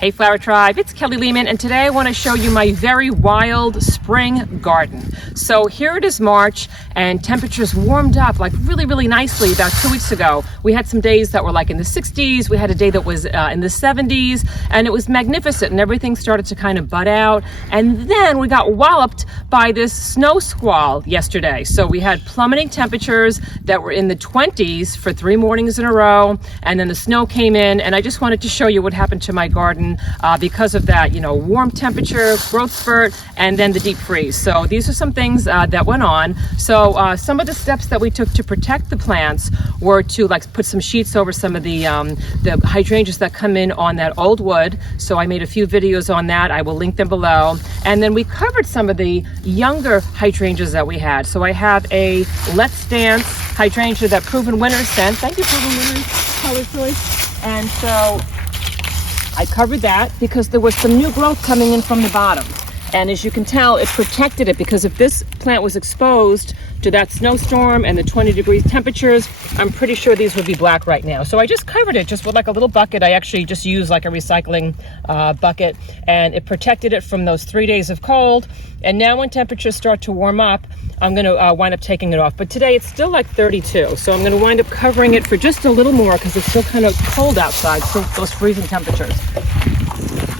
Hey Flower Tribe, it's Kelly Lehman, and today I want to show you my very wild spring garden. So here it is March, and temperatures warmed up like really nicely about 2 weeks ago. We had some days that were like in the 60s, we had a day that was in the 70s, and it was magnificent, and everything started to kind of bud out. And then we got walloped by this snow squall yesterday. So we had plummeting temperatures that were in the 20s for 3 mornings in a row, and then the snow came in, and I just wanted to show you what happened to my garden because of that, warm temperature, growth spurt, and then the deep freeze. So these are some things that went on. So some of the steps that we took to protect the plants were to put some sheets over some of the hydrangeas that come in on that old wood. So I made a few videos on that. I will link them below. And then we covered some of the younger hydrangeas that we had. So I have a Let's Dance hydrangea that Proven Winner sent. Thank you, Proven Winner color choice. And so I covered that because there was some new growth coming in from the bottom. And as you can tell, it protected it, because if this plant was exposed to that snowstorm and the 20-degree temperatures, I'm pretty sure these would be black right now. So I just covered it just with like a little bucket. I actually just used like a recycling bucket, and it protected it from those 3 days of cold. And now when temperatures start to warm up, I'm going to wind up taking it off. But today it's still like 32, so I'm going to wind up covering it for just a little more because it's still kind of cold outside, so those freezing temperatures.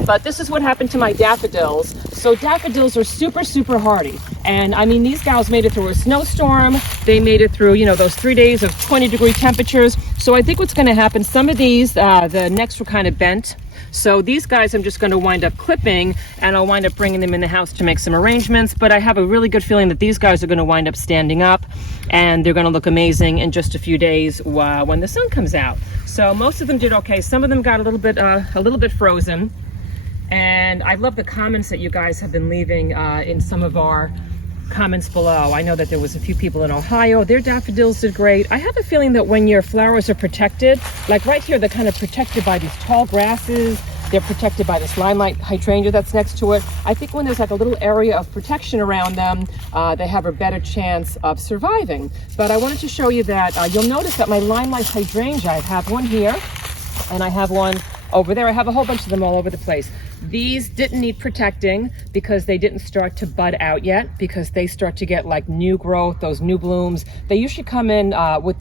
But this is what happened to my daffodils. So daffodils are super hardy. And I mean, these gals made it through a snowstorm. They made it through, those 3 days of 20-degree temperatures. So I think what's going to happen, some of these, the necks were kind of bent. So these guys I'm just going to wind up clipping, and I'll wind up bringing them in the house to make some arrangements. But I have a really good feeling that these guys are going to wind up standing up, and they're going to look amazing in just a few days when the sun comes out. So most of them did okay. Some of them got a little bit frozen. And I love the comments that you guys have been leaving in some of our comments below. I know that there was a few people in Ohio. Their daffodils did great. I have a feeling that when your flowers are protected, like right here, they're kind of protected by these tall grasses. They're protected by this Limelight Hydrangea that's next to it. I think when there's like a little area of protection around them, they have a better chance of surviving. But I wanted to show you that you'll notice that my Limelight Hydrangea, I have one here and I have one over there. I have a whole bunch of them all over the place. These didn't need protecting because they didn't start to bud out yet, because they start to get like new growth, those new blooms. They usually come in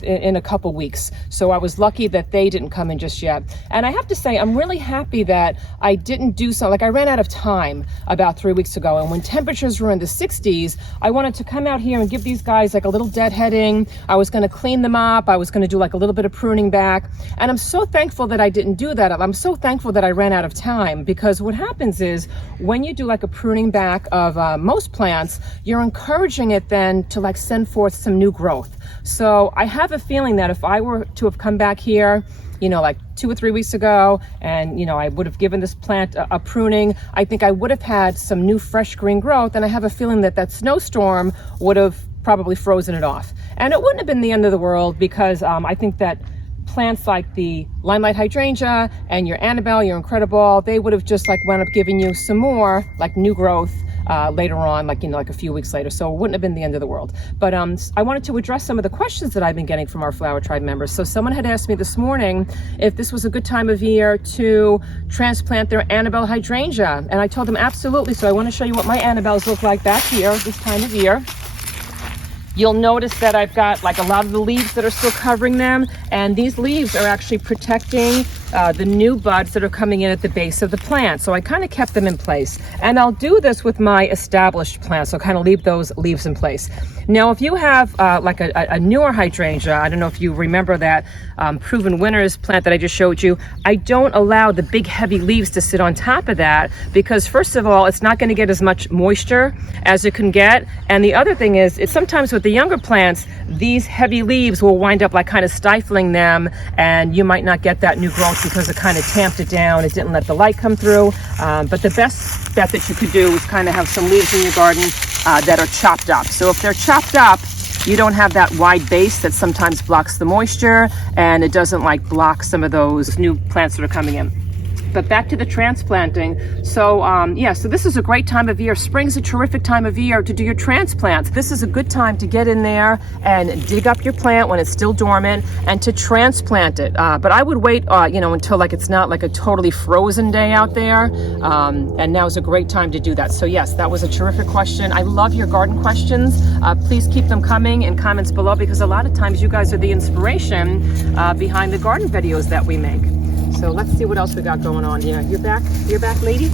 in a couple weeks. So I was lucky that they didn't come in just yet. And I have to say, I'm really happy that I didn't do something. Like I ran out of time about 3 weeks ago. And when temperatures were in the 60s, I wanted to come out here and give these guys like a little deadheading. I was going to clean them up. I was going to do like a little bit of pruning back. And I'm so thankful that I didn't do that. I'm so thankful that I ran out of time, because what happens is when you do like a pruning back of most plants, you're encouraging it then to like send forth some new growth. So I have a feeling that if I were to have come back here, like 2 or 3 weeks ago, and I would have given this plant a pruning, I think I would have had some new fresh green growth. And I have a feeling that that snowstorm would have probably frozen it off. And it wouldn't have been the end of the world, because I think that plants like the Limelight Hydrangea and your Annabelle, your Incredible, they would have just like wound up giving you some more like new growth later on, like a few weeks later. So it wouldn't have been the end of the world. But I wanted to address some of the questions that I've been getting from our Flower Tribe members. So someone had asked me this morning if this was a good time of year to transplant their Annabelle Hydrangea, and I told them absolutely. So I want to show you what my Annabelles look like back here this time of year. You'll notice that I've got like a lot of the leaves that are still covering them, and these leaves are actually protecting the new buds that are coming in at the base of the plant. So I kind of kept them in place, and I'll do this with my established plants. So kind of leave those leaves in place. Now, if you have like a newer hydrangea, I don't know if you remember that Proven Winners plant that I just showed you, I don't allow the big heavy leaves to sit on top of that, because first of all, it's not going to get as much moisture as it can get. And the other thing is, it's sometimes with the younger plants, these heavy leaves will wind up like kind of stifling them, and you might not get that new growth because it kind of tamped it down. It didn't let the light come through. But the best bet that you could do is kind of have some leaves in your garden that are chopped up. So if they're chopped up, you don't have that wide base that sometimes blocks the moisture, and it doesn't like block some of those new plants that are coming in. But back to the transplanting. So yeah, so this is a great time of year. Spring's a terrific time of year to do your transplants. This is a good time to get in there and dig up your plant when it's still dormant and to transplant it. But I would wait, you know, until like it's not like a totally frozen day out there. And now is a great time to do that. So yes, that was a terrific question. I love your garden questions. Please keep them coming in comments below, because a lot of times you guys are the inspiration behind the garden videos that we make. So let's see what else we got going on here. You're back, lady?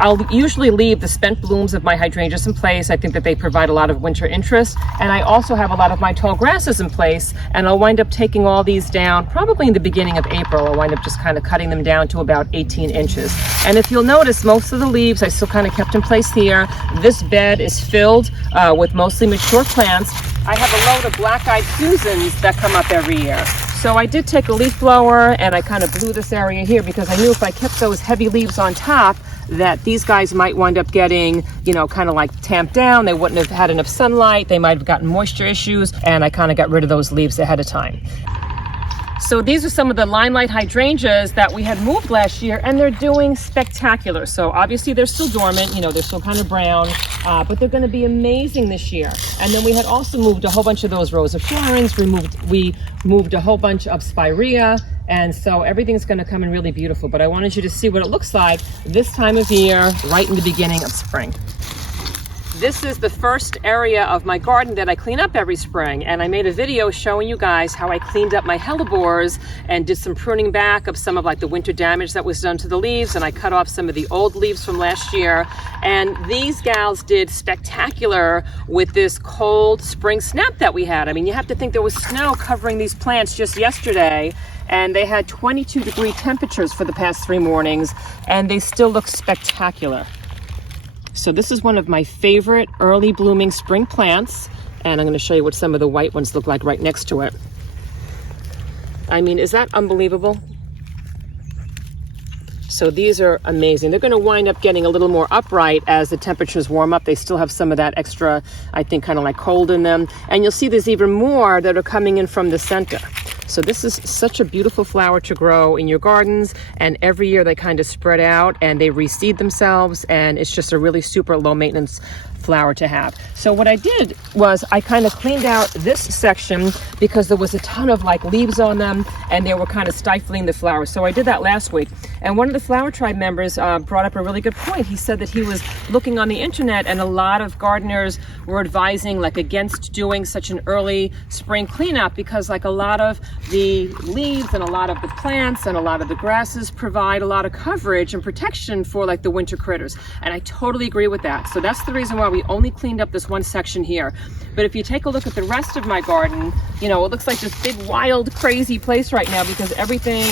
I'll usually leave the spent blooms of my hydrangeas in place. I think that they provide a lot of winter interest. And I also have a lot of my tall grasses in place, and I'll wind up taking all these down probably in the beginning of April. I'll wind up just kind of cutting them down to about 18 inches. And if you'll notice, most of the leaves I still kind of kept in place here. This bed is filled with mostly mature plants. I have a load of black-eyed Susans that come up every year. So I did take a leaf blower and I kind of blew this area here, because I knew if I kept those heavy leaves on top, that these guys might wind up getting, you know, kind of like tamped down. They wouldn't have had enough sunlight. They might have gotten moisture issues, and I kind of got rid of those leaves ahead of time. So these are some of the Limelight Hydrangeas that we had moved last year, and they're doing spectacular. So obviously they're still dormant, you know, they're still kind of brown, but they're going to be amazing this year. And then we had also moved a whole bunch of those Rose of Sharons. We moved a whole bunch of Spirea, and so everything's going to come in really beautiful. But I wanted you to see what it looks like this time of year, right in the beginning of spring. This is the first area of my garden that I clean up every spring, and I made a video showing you guys how I cleaned up my Hellebores and did some pruning back of some of like the winter damage that was done to the leaves, and I cut off some of the old leaves from last year. And these gals did spectacular with this cold spring snap that we had. I mean, you have to think there was snow covering these plants just yesterday, and they had 22-degree temperatures for the past 3 mornings, and they still look spectacular. So this is one of my favorite early blooming spring plants, and I'm going to show you what some of the white ones look like right next to it. I mean, is that unbelievable? So these are amazing. They're going to wind up getting a little more upright as the temperatures warm up. They still have some of that extra, I think, kind of like cold in them. And you'll see there's even more that are coming in from the center. So this is such a beautiful flower to grow in your gardens, and every year they kind of spread out and they reseed themselves, and it's just a really super low maintenance flower to have. So what I did was I kind of cleaned out this section because there was a ton of like leaves on them and they were kind of stifling the flowers. So I did that last week. And one of the Flower Tribe members brought up a really good point. He said that he was looking on the internet and a lot of gardeners were advising like against doing such an early spring cleanup, because like a lot of the leaves and a lot of the plants and a lot of the grasses provide a lot of coverage and protection for like the winter critters. And I totally agree with that. So that's the reason why we only cleaned up this one section here. But if you take a look at the rest of my garden, you know, it looks like this big, wild, crazy place right now, because everything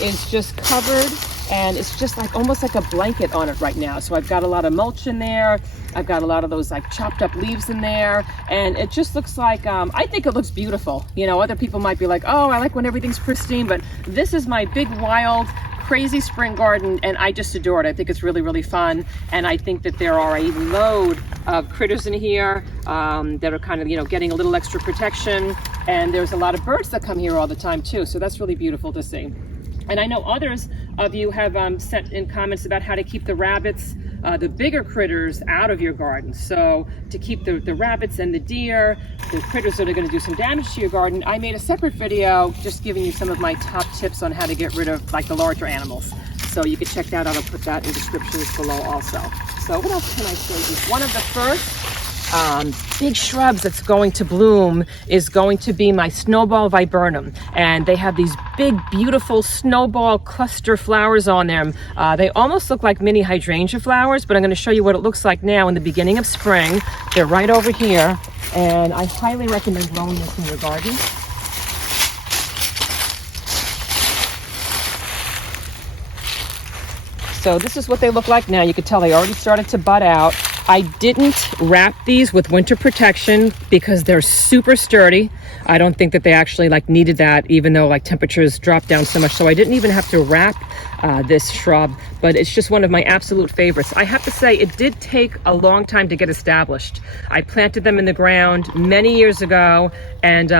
is just covered and it's just like almost like a blanket on it right now. So I've got a lot of mulch in there. I've got a lot of those like chopped up leaves in there, and it just looks like, I think it looks beautiful. You know, other people might be like, oh, I like when everything's pristine, but this is my big, wild, crazy spring garden, and I just adore it. I think it's really, really fun, and I think that there are a load of critters in here that are kind of, you know, getting a little extra protection, and there's a lot of birds that come here all the time too, so that's really beautiful to see. And I know others of you have sent in comments about how to keep the rabbits, the bigger critters, out of your garden. So to keep the rabbits and the deer, the critters that are going to do some damage to your garden, I made a separate video just giving you some of my top tips on how to get rid of like the larger animals. So you can check that out. I'll put that in descriptions below also. So what else can I show you? One of the first big shrubs that's going to bloom is going to be my Snowball Viburnum, and they have these big, beautiful snowball cluster flowers on them. They almost look like mini hydrangea flowers, but I'm going to show you what it looks like now in the beginning of spring. They're right over here, and I highly recommend growing this in your garden. So this is what they look like now. You can tell they already started to bud out. I didn't wrap these with winter protection because they're super sturdy. I don't think that they actually like needed that, even though like temperatures dropped down so much. So I didn't even have to wrap this shrub, but it's just one of my absolute favorites. I have to say, it did take a long time to get established. I planted them in the ground many years ago, and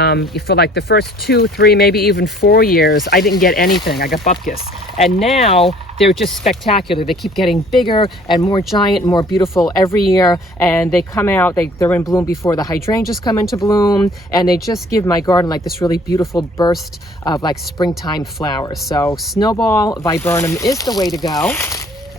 for like the first 2, 3, maybe even 4 years, I didn't get anything. I got bupkis. And now they're just spectacular. They keep getting bigger and more giant and more beautiful every year. And they come out, they're in bloom before the hydrangeas come into bloom. And they just give my garden like this really beautiful burst of like springtime flowers. So Snowball Viburnum is the way to go.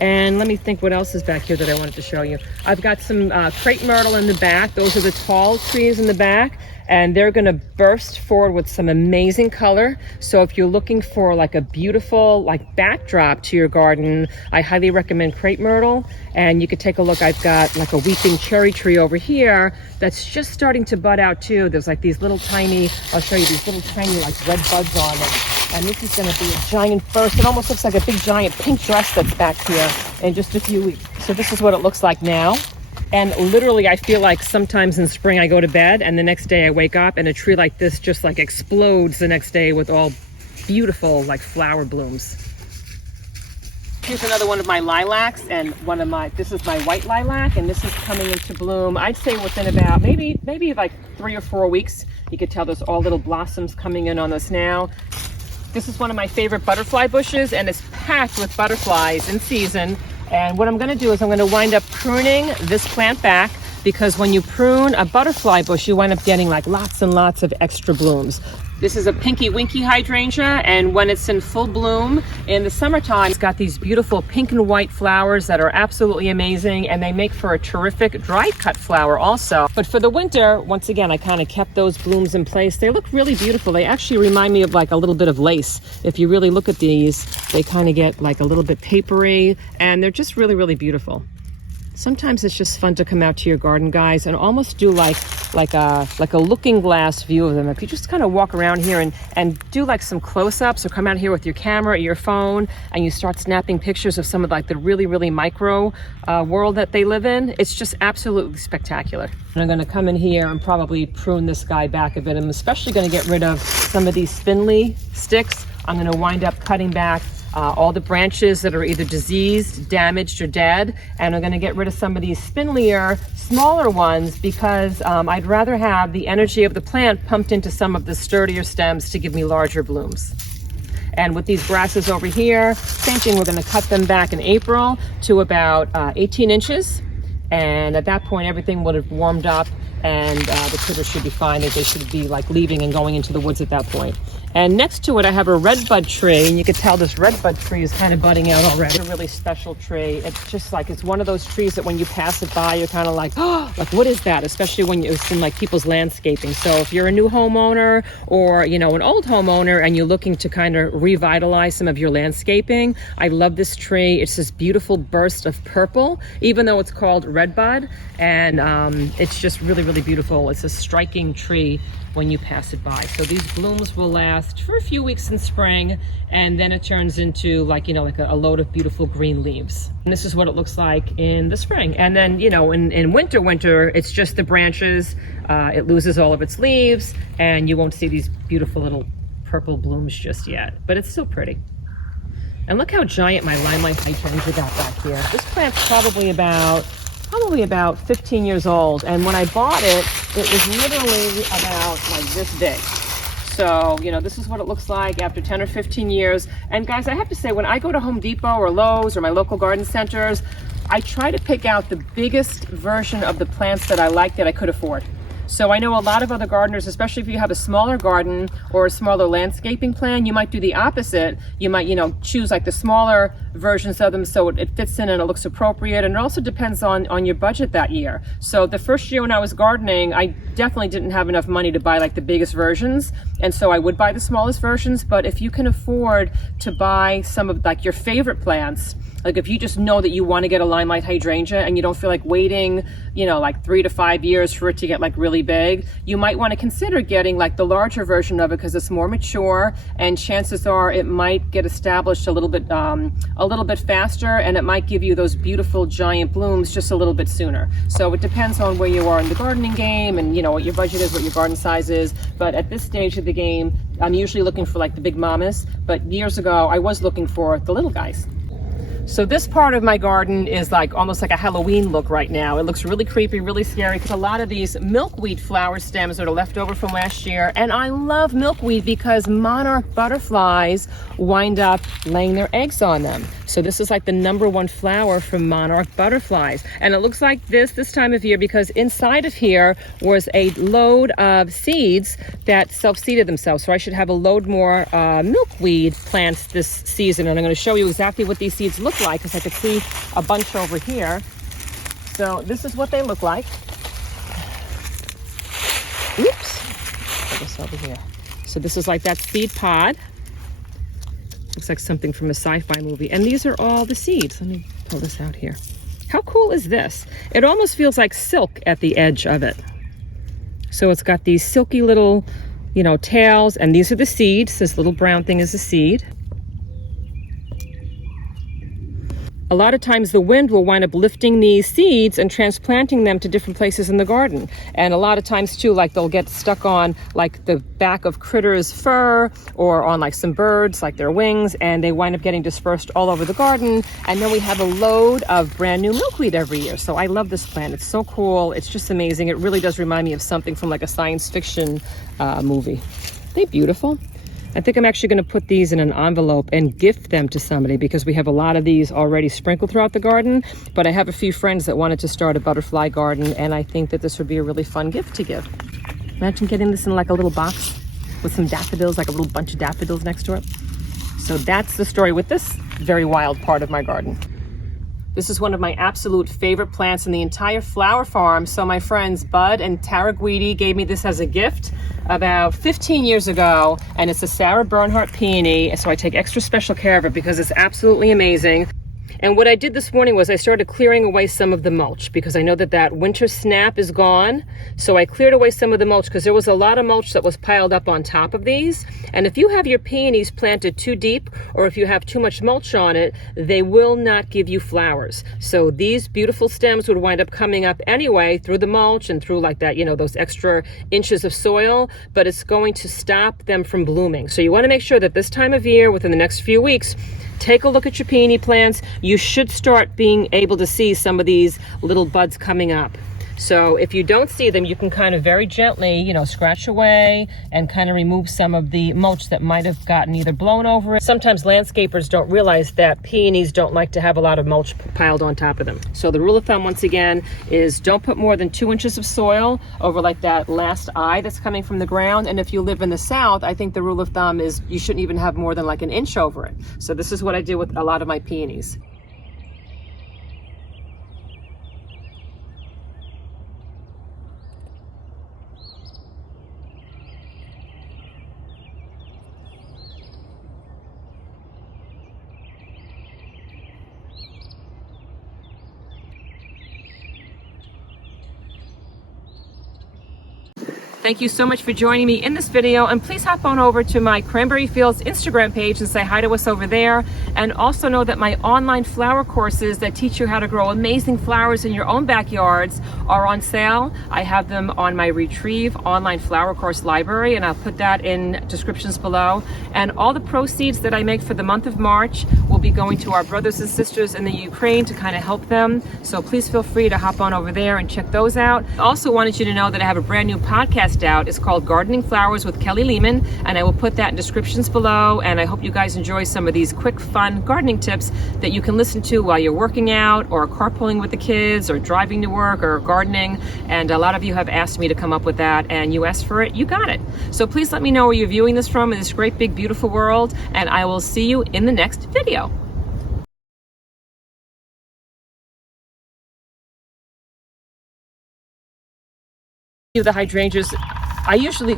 And let me think what else is back here that I wanted to show you. I've got some crepe myrtle in the back. Those are the tall trees in the back. And they're going to burst forward with some amazing color. So if you're looking for like a beautiful like backdrop to your garden, I highly recommend crepe myrtle. And you could take a look. I've got like a weeping cherry tree over here that's just starting to bud out too. There's like these little tiny, I'll show you these little tiny like red buds on them. And this is going to be a giant burst. It almost looks like a big giant pink dress that's back here in just a few weeks. So this is what it looks like now. And literally, I feel like sometimes in spring I go to bed and the next day I wake up and a tree like this just like explodes the next day with all beautiful like flower blooms. Here's another one of my lilacs, and this is my white lilac, and this is coming into bloom, I'd say within about maybe like 3 or 4 weeks. You could tell there's all little blossoms coming in on this now. This is one of my favorite butterfly bushes, and it's packed with butterflies in season. And what I'm going to do is I'm going to wind up pruning this plant back, because when you prune a butterfly bush, you wind up getting like lots and lots of extra blooms. This is a pinky Winky hydrangea, and when it's in full bloom in the summertime, it's got these beautiful pink and white flowers that are absolutely amazing, and they make for a terrific dry cut flower also. But for the winter, once again, I kind of kept those blooms in place. They look really beautiful. They actually remind me of like a little bit of lace. If you really look at these, they kind of get like a little bit papery, and they're just really, really beautiful. Sometimes it's just fun to come out to your garden, guys, and almost do like a looking glass view of them. If you just kind of walk around here and do like some close-ups, or come out here with your camera or your phone and you start snapping pictures of some of like the really, really micro world that they live in, it's just absolutely spectacular. And I'm going to come in here and probably prune this guy back a bit. I'm especially going to get rid of some of these spindly sticks. I'm going to wind up cutting back all the branches that are either diseased, damaged, or dead. And I'm going to get rid of some of these spindlier, smaller ones, because I'd rather have the energy of the plant pumped into some of the sturdier stems to give me larger blooms. And with these grasses over here, same thing, we're going to cut them back in April to about 18 inches. And at that point, everything would have warmed up, and the critters should be fine. They should be like leaving and going into the woods at that point. And next to it, I have a redbud tree, and you can tell this redbud tree is kind of budding out already. It's a really special tree. It's just like, it's one of those trees that when you pass it by, you're kind of like, oh, like what is that? Especially when it's in like people's landscaping. So if you're a new homeowner, or you know, an old homeowner, and you're looking to kind of revitalize some of your landscaping, I love this tree. It's this beautiful burst of purple, even though it's called redbud, and it's just really, really beautiful. It's a striking tree when you pass it by. So these blooms will last for a few weeks in spring, and then it turns into like, you know, like a load of beautiful green leaves. And this is what it looks like in the spring. And then, you know, in winter, it's just the branches. It loses all of its leaves, and you won't see these beautiful little purple blooms just yet, but it's still pretty. And look how giant my Limelight Hydrangea got back here. This plant's probably about 15 years old, and when I bought it, it was literally about like this big. So, you know, this is what it looks like after 10 or 15 years. And guys, I have to say, when I go to Home Depot or Lowe's or my local garden centers, I try to pick out the biggest version of the plants that I like, that I could afford. So I know a lot of other gardeners, especially if you have a smaller garden or a smaller landscaping plan, you might do the opposite. You might, you know, choose like the smaller versions of them so it fits in and it looks appropriate. And it also depends on your budget that year. So the first year when I was gardening, I definitely didn't have enough money to buy like the biggest versions. And so I would buy the smallest versions. But if you can afford to buy some of like your favorite plants, like if you just know that you want to get a Limelight Hydrangea and you don't feel like waiting, you know, like 3 to 5 years for it to get like really big, you might want to consider getting like the larger version of it because it's more mature, and chances are it might get established a little bit faster, and it might give you those beautiful giant blooms just a little bit sooner. So it depends on where you are in the gardening game, and you know what your budget is, what your garden size is. But at this stage of the game, I'm usually looking for like the big mamas, but years ago I was looking for the little guys. So this part of my garden is like almost like a Halloween look right now. It looks really creepy, really scary, because a lot of these milkweed flower stems that are left over from last year. And I love milkweed because monarch butterflies wind up laying their eggs on them. So this is like the #1 flower for monarch butterflies. And it looks like this time of year because inside of here was a load of seeds that self-seeded themselves. So I should have a load more milkweed plants this season. And I'm going to show you exactly what these seeds look like, because I could see a bunch over here. So this is what they look like. Oops, put this over here. So this is like that seed pod. Looks like something from a sci-fi movie. And these are all the seeds. Let me pull this out here. How cool is this? It almost feels like silk at the edge of it. So it's got these silky little, you know, tails, and these are the seeds. This little brown thing is a seed. A lot of times the wind will wind up lifting these seeds and transplanting them to different places in the garden. And a lot of times too, like they'll get stuck on like the back of critters' fur or on like some birds, like their wings, and they wind up getting dispersed all over the garden. And then we have a load of brand new milkweed every year. So I love this plant. It's so cool. It's just amazing. It really does remind me of something from like a science fiction movie. Aren't they beautiful? I think I'm actually going to put these in an envelope and gift them to somebody, because we have a lot of these already sprinkled throughout the garden. But I have a few friends that wanted to start a butterfly garden, and I think that this would be a really fun gift to give. Imagine getting this in like a little box with some daffodils, like a little bunch of daffodils next to it. So that's the story with this very wild part of my garden. This is one of my absolute favorite plants in the entire flower farm. So my friends Bud and Tara Guidi gave me this as a gift about 15 years ago, and it's a Sarah Bernhardt peony. So I take extra special care of it because it's absolutely amazing. And what I did this morning was I started clearing away some of the mulch, because I know that that winter snap is gone. So I cleared away some of the mulch because there was a lot of mulch that was piled up on top of these. And if you have your peonies planted too deep, or if you have too much mulch on it, they will not give you flowers. So these beautiful stems would wind up coming up anyway through the mulch and through like that, you know, those extra inches of soil, but it's going to stop them from blooming. So you want to make sure that this time of year, within the next few weeks, take a look at your peony plants. You should start being able to see some of these little buds coming up. So if you don't see them, you can kind of very gently, you know, scratch away and kind of remove some of the mulch that might have gotten either blown over it. Sometimes landscapers don't realize that peonies don't like to have a lot of mulch piled on top of them. So the rule of thumb, once again, is don't put more than 2 inches of soil over like that last eye that's coming from the ground. And if you live in the south, I think the rule of thumb is you shouldn't even have more than like an inch over it. So this is what I do with a lot of my peonies. Thank you so much for joining me in this video, and please hop on over to my Cranberry Fields Instagram page and say hi to us over there. And also know that my online flower courses that teach you how to grow amazing flowers in your own backyards are on sale. I have them on my Retrieve online flower course library, and I'll put that in descriptions below. And all the proceeds that I make for the month of March will be going to our brothers and sisters in the Ukraine to kind of help them. So please feel free to hop on over there and check those out. I also wanted you to know that I have a brand new podcast out. It's called Gardening Flowers with Kelly Lehman, and I will put that in descriptions below. And I hope you guys enjoy some of these quick, fun gardening tips that you can listen to while you're working out or carpooling with the kids or driving to work or gardening. And a lot of you have asked me to come up with that, and you asked for it, you got it. So please let me know where you're viewing this from in this great, big, beautiful world, and I will see you in the next video. The hydrangeas, I usually,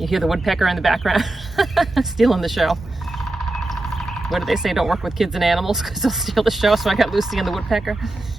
you hear the woodpecker in the background, stealing the show. What do they say? Don't work with kids and animals because they'll steal the show. So I got Lucy and the woodpecker.